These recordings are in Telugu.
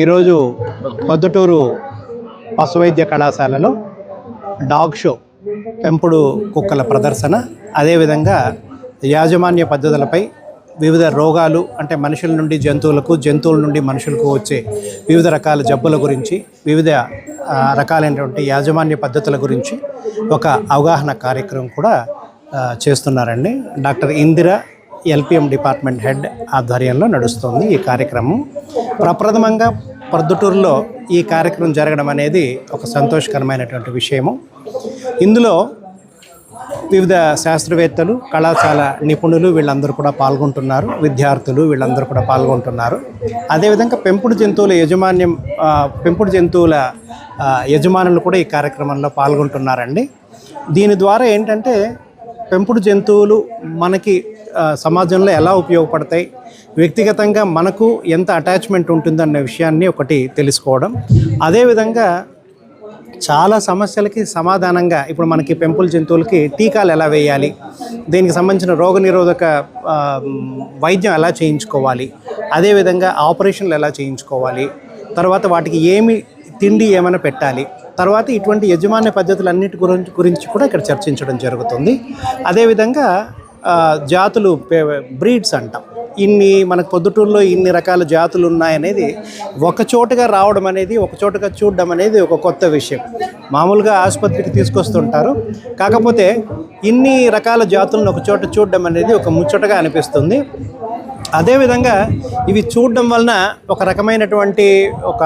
ఈరోజు పొద్దుటూరు పశువైద్య కళాశాలలో డాగ్ షో, పెంపుడు కుక్కల ప్రదర్శన, అదేవిధంగా యాజమాన్య పద్ధతులపై వివిధ రోగాలు అంటే మనుషుల నుండి జంతువులకు, జంతువుల నుండి మనుషులకు వచ్చే వివిధ రకాల జబ్బుల గురించి, వివిధ రకాలైనటువంటి యాజమాన్య పద్ధతుల గురించి ఒక అవగాహన కార్యక్రమం కూడా చేస్తున్నారండి. Doctor Indira LPM department head ఆధ్వర్యంలో నడుస్తుంది ఈ కార్యక్రమం. ప్రప్రథమంగా ప్రొద్దుటూరులో ఈ కార్యక్రమం జరగడం అనేది ఒక సంతోషకరమైనటువంటి విషయము. ఇందులో వివిధ శాస్త్రవేత్తలు, కళాశాల నిపుణులు వీళ్ళందరూ కూడా పాల్గొంటున్నారు, విద్యార్థులు వీళ్ళందరూ కూడా పాల్గొంటున్నారు. అదేవిధంగా పెంపుడు జంతువుల యజమానులు కూడా ఈ కార్యక్రమంలో పాల్గొంటున్నారండి. దీని ద్వారా ఏంటంటే పెంపుడు జంతువులు మనకి సమాజంలో ఎలా ఉపయోగపడతాయి, వ్యక్తిగతంగా మనకు ఎంత అటాచ్మెంట్ ఉంటుందన్న విషయాన్ని ఒకటి తెలుసుకోవడం, అదేవిధంగా చాలా సమస్యలకి సమాధానంగా ఇప్పుడు మనకి పెంపుల జంతువులకి టీకాలు ఎలా వేయాలి, దీనికి సంబంధించిన రోగనిరోధక వైద్యం ఎలా చేయించుకోవాలి, అదేవిధంగా ఆపరేషన్లు ఎలా చేయించుకోవాలి, తర్వాత వాటికి తిండి ఏమైనా పెట్టాలి, తర్వాత ఇటువంటి యజమాన్య పద్ధతులన్నిటి గురించి కూడా ఇక్కడ చర్చించడం జరుగుతుంది. అదేవిధంగా జాతులు బ్రీడ్స్ అంటాం, మనకు పొద్దుటూరులో ఇన్ని రకాల జాతులు ఉన్నాయనేది ఒక చోటుగా రావడం అనేది, ఒక చోటుగా చూడడం అనేది ఒక కొత్త విషయం. మామూలుగా ఆసుపత్రికి తీసుకొస్తుంటారు, కాకపోతే ఇన్ని రకాల జాతులను ఒక చోట చూడడం అనేది ఒక ముచ్చటగా అనిపిస్తుంది. అదేవిధంగా ఇవి చూడడం వలన ఒక రకమైనటువంటి ఒక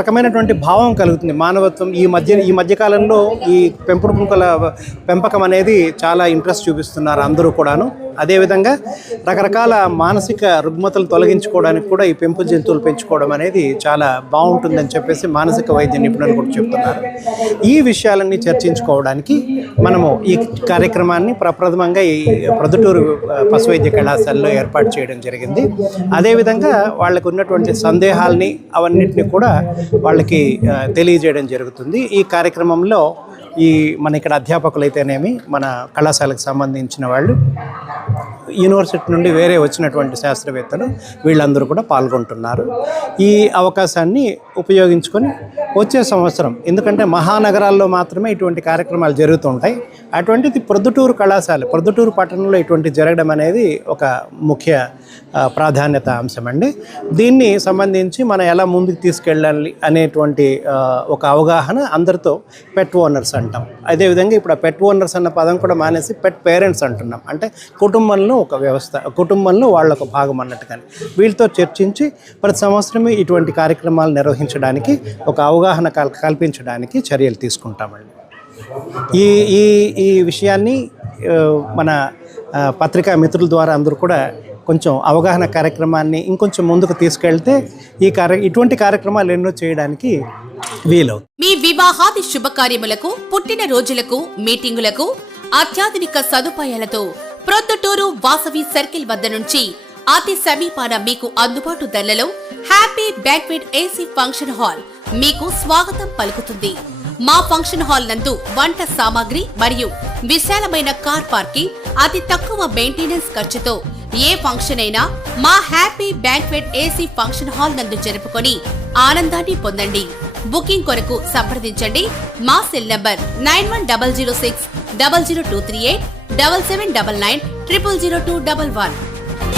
రకమైనటువంటి భావం కలుగుతుంది, మానవత్వం. ఈ మధ్యకాలంలో ఈ పెంపుడు కుక్కల పెంపకం అనేది చాలా ఇంట్రెస్ట్ చూపిస్తున్నారు అందరూ కూడాను. అదేవిధంగా రకరకాల మానసిక రుగ్మతలు తొలగించుకోవడానికి కూడా ఈ పెంపుడు జంతువులు పెంచుకోవడం అనేది చాలా బాగుంటుందని చెప్పేసి మానసిక వైద్య నిపుణులు కూడా చెప్తున్నారు. ఈ విషయాలన్నీ చర్చించుకోవడానికి మనము ఈ కార్యక్రమాన్ని ప్రప్రథమంగా ఈ ప్రొద్దుటూరు పశు వైద్య కళాశాలలో ఏర్పాటు చేయడం జరిగింది. అదేవిధంగా వాళ్ళకు ఉన్నటువంటి సందేహాల్ని అవన్నిటిని కూడా వాళ్ళకి తెలియజేయడం జరుగుతుంది. ఈ కార్యక్రమంలో మన ఇక్కడ అధ్యాపకులు అయితేనేమి, మన కళాశాలకు సంబంధించిన వాళ్ళు, యూనివర్సిటీ నుండి వేరే వచ్చినటువంటి శాస్త్రవేత్తలు వీళ్ళందరూ కూడా పాల్గొంటున్నారు. ఈ అవకాశాన్ని ఉపయోగించుకొని వచ్చే సంవత్సరం, ఎందుకంటే మహానగరాల్లో మాత్రమే ఇటువంటి కార్యక్రమాలు జరుగుతుంటాయి, అటువంటిది ప్రొద్దుటూరు ప్రొద్దుటూరు పట్టణంలో ఇటువంటి జరగడం అనేది ఒక ముఖ్య ప్రాధాన్యత అంశం అండి. దీన్ని సంబంధించి మనం ఎలా ముందుకు తీసుకెళ్ళాలి అనేటువంటి ఒక అవగాహన అందరితో, పెట్ ఓనర్స్ అంటాం. అదేవిధంగా ఇప్పుడు ఆ పెట్ ఓనర్స్ అన్న పదం కూడా మానేసి పెట్ పేరెంట్స్ అంటున్నాం. అంటే కుటుంబంలో ఒక వ్యవస్థ, కుటుంబంలో వాళ్ళ ఒక భాగం అన్నట్టుగాని వీళ్ళతో చర్చించి ప్రతి సంవత్సరం ఇటువంటి కార్యక్రమాలు నిర్వహించడానికి, ఒక అవగాహన కల్పించడానికి చర్యలు తీసుకుంటామండి. ఈ విషయాన్ని మన పత్రికా మిత్రుల ద్వారా అందరూ కూడా కొంచెం అవగాహన కార్యక్రమాన్ని ఇంకొంచెం ముందుకు తీసుకెళ్తే ఇటువంటి కార్యక్రమాలు ఎన్నో చేయడానికి వీలవుతుంది. మీ వివాహాది శుభకార్యములకు, పుట్టిన రోజులకు, మీటింగులకు అత్యాధునిక సదుపాయాలతో ప్రొద్దుటూరు వాసవి సర్కిల్ వద్ద నుంచి అతి సమీపాన మీకు అందుబాటు ధరలలో happy banquet AC function hall మీకు స్వాగతం పలుకుతుంది. మా ఫంక్షన్ హాల్ నందు వంట సామాగ్రి మరియు విశాలమైన కార్ పార్కింగ్, అతి తక్కువ మెయింటెనెన్స్ ఖర్చుతో ఏ ఫంక్షన్ అయినా మా happy banquet AC function hall నందు జరుపుకొని ఆనందాన్ని పొందండి. బుకింగ్ కొరకు సంప్రదించండి. మా సెల్ నంబర్ 9100600238 7799 000211.